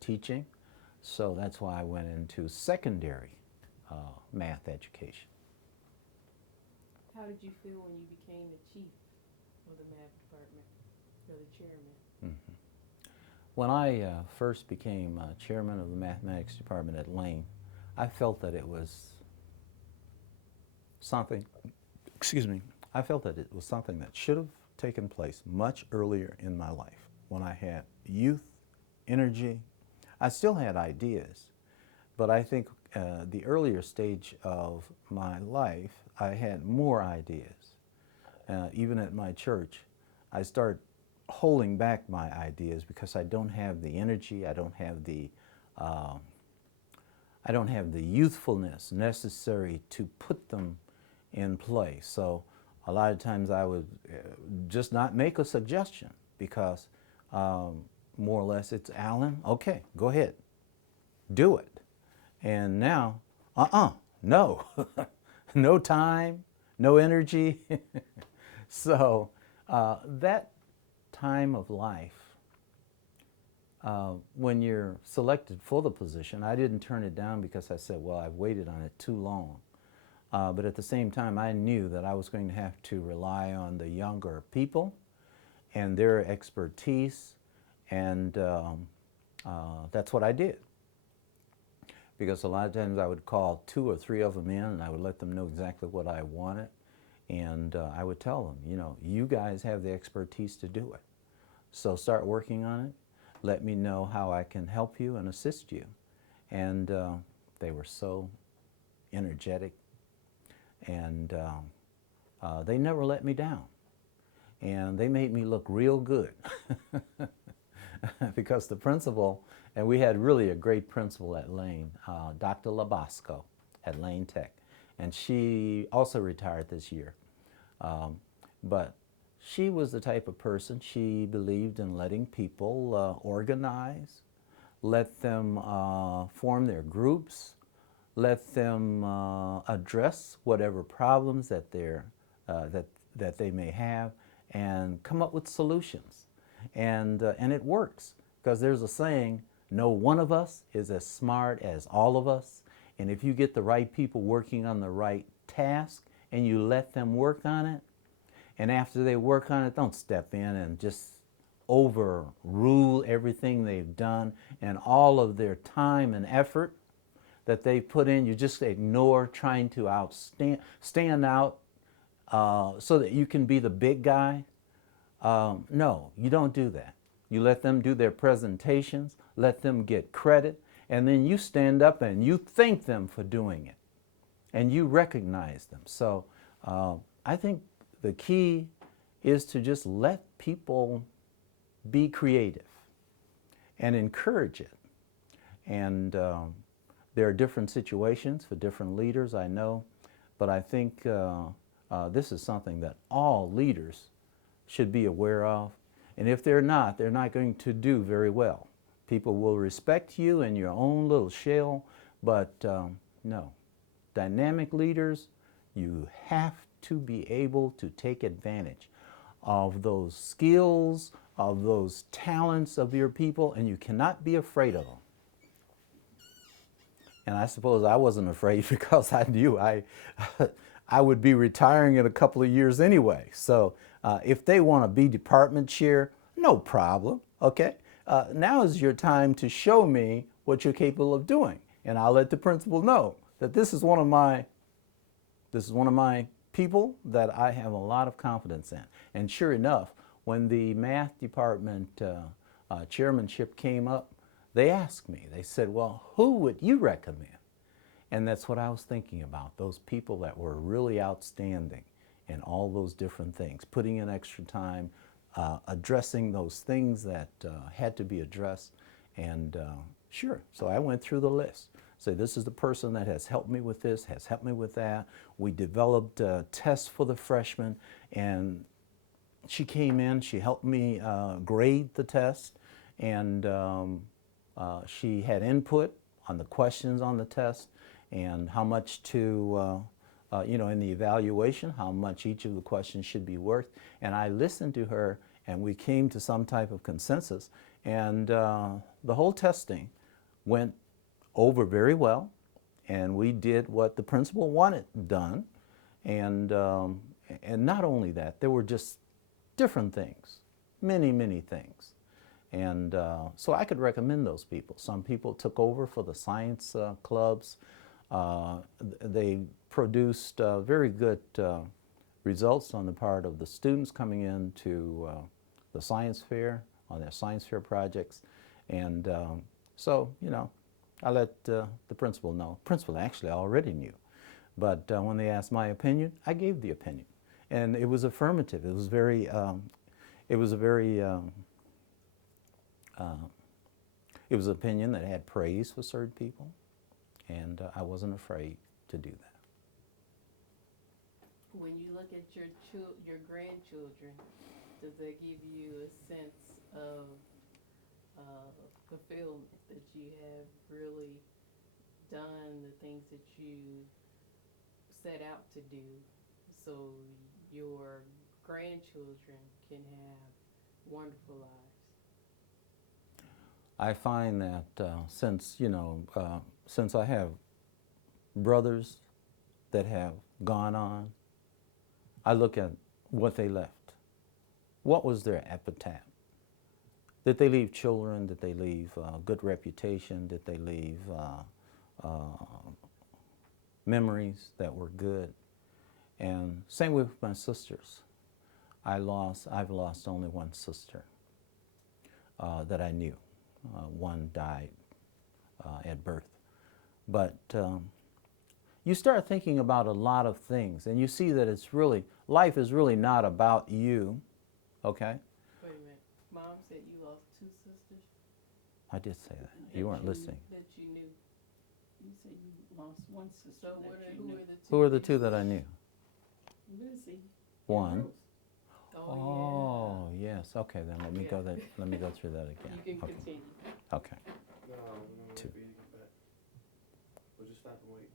teaching. So that's why I went into secondary math education. How did you feel when you became the chief of the math department, or the chairman? Mhm. When I first became chairman of the mathematics department at Lane, I felt that it was something, excuse me, I felt that it was something that should have taken place much earlier in my life when I had youth, energy. I still had ideas, but I think the earlier stage of my life, I had more ideas. Even at my church, I start holding back my ideas because I don't have the energy, uh, I don't have the youthfulness necessary to put them in play. So a lot of times I would just not make a suggestion because more or less it's Alan, okay, go ahead, do it. And now, no, no time, no energy. So that time of life, when you're selected for the position, I didn't turn it down because I said, well, I've waited on it too long. But at the same time, I knew that I was going to have to rely on the younger people and their expertise, and that's what I did. Because a lot of times I would call 2 or 3 of them in and I would let them know exactly what I wanted. And I would tell them, you know, you guys have the expertise to do it. So start working on it. Let me know how I can help you and assist you. And they were so energetic, and they never let me down. And they made me look real good. Because the principal, and we had really a great principal at Lane, Dr. Labasco at Lane Tech. And she also retired this year. But she was the type of person, she believed in letting people organize, let them form their groups, let them address whatever problems that that they may have, and come up with solutions. And it works, because there's a saying, no one of us is as smart as all of us. And if you get the right people working on the right task and you let them work on it, and after they work on it, don't step in and just overrule everything they've done and all of their time and effort that they've put in. You just ignore trying to stand out so that you can be the big guy. No, you don't do that. You let them do their presentations, let them get credit, and then you stand up and you thank them for doing it, and you recognize them. So I think the key is to just let people be creative and encourage it. And there are different situations for different leaders, I know, but I think this is something that all leaders should be aware of. And if they're not going to do very well. People will respect you in your own little shell, but no. Dynamic leaders, you have to be able to take advantage of those skills, of those talents of your people, and you cannot be afraid of them. And I suppose I wasn't afraid because I knew I would be retiring in a couple of years anyway. So if they want to be department chair, no problem, okay? Now is your time to show me what you're capable of doing. And I'll let the principal know that this is one of my people that I have a lot of confidence in. And sure enough, when the math department chairmanship came up, they asked me, they said, well, who would you recommend? And that's what I was thinking about, those people that were really outstanding in all those different things, putting in extra time, addressing those things that had to be addressed. And sure, so I went through the list. Say, this is the person that has helped me with this, has helped me with that. We developed tests for the freshmen, and she came in, she helped me grade the test, and she had input on the questions on the test and how much to, in the evaluation, how much each of the questions should be worth. And I listened to her, and we came to some type of consensus. And the whole testing went over very well, and we did what the principal wanted done. And not only that, there were just different things, many things. And so I could recommend those people. Some people took over for the science clubs. They produced very good results on the part of the students coming into the science fair, on their science fair projects. And so, you know, I let the principal know. Principal actually already knew. But when they asked my opinion, I gave the opinion. And it was affirmative. It was very, it was a very, it was an opinion that had praise for certain people. And I wasn't afraid to do that. When you look at your grandchildren, does that give you a sense of fulfillment that you have really done the things that you set out to do, so your grandchildren can have wonderful lives? I find that since, you know, since I have brothers that have gone on, I look at what they left. What was their epitaph? Did they leave children? Did they leave good reputation? Did they leave memories that were good? And same with my sisters. I've lost only one sister that I knew. One died at birth. But you start thinking about a lot of things, and you see that it's really, life is really not about you, okay? Wait a minute. Mom said you lost two sisters? I did say that. You weren't listening. That you knew. You said you lost one sister So that who you are knew. the two? Who are the two that I knew? Lizzie. One. And Ruth. Oh, yes. Okay, then let me Yeah. go that. Let me go through that again. You can Okay. continue. Okay. No, we Two. won't be back. We'll just stop and wait.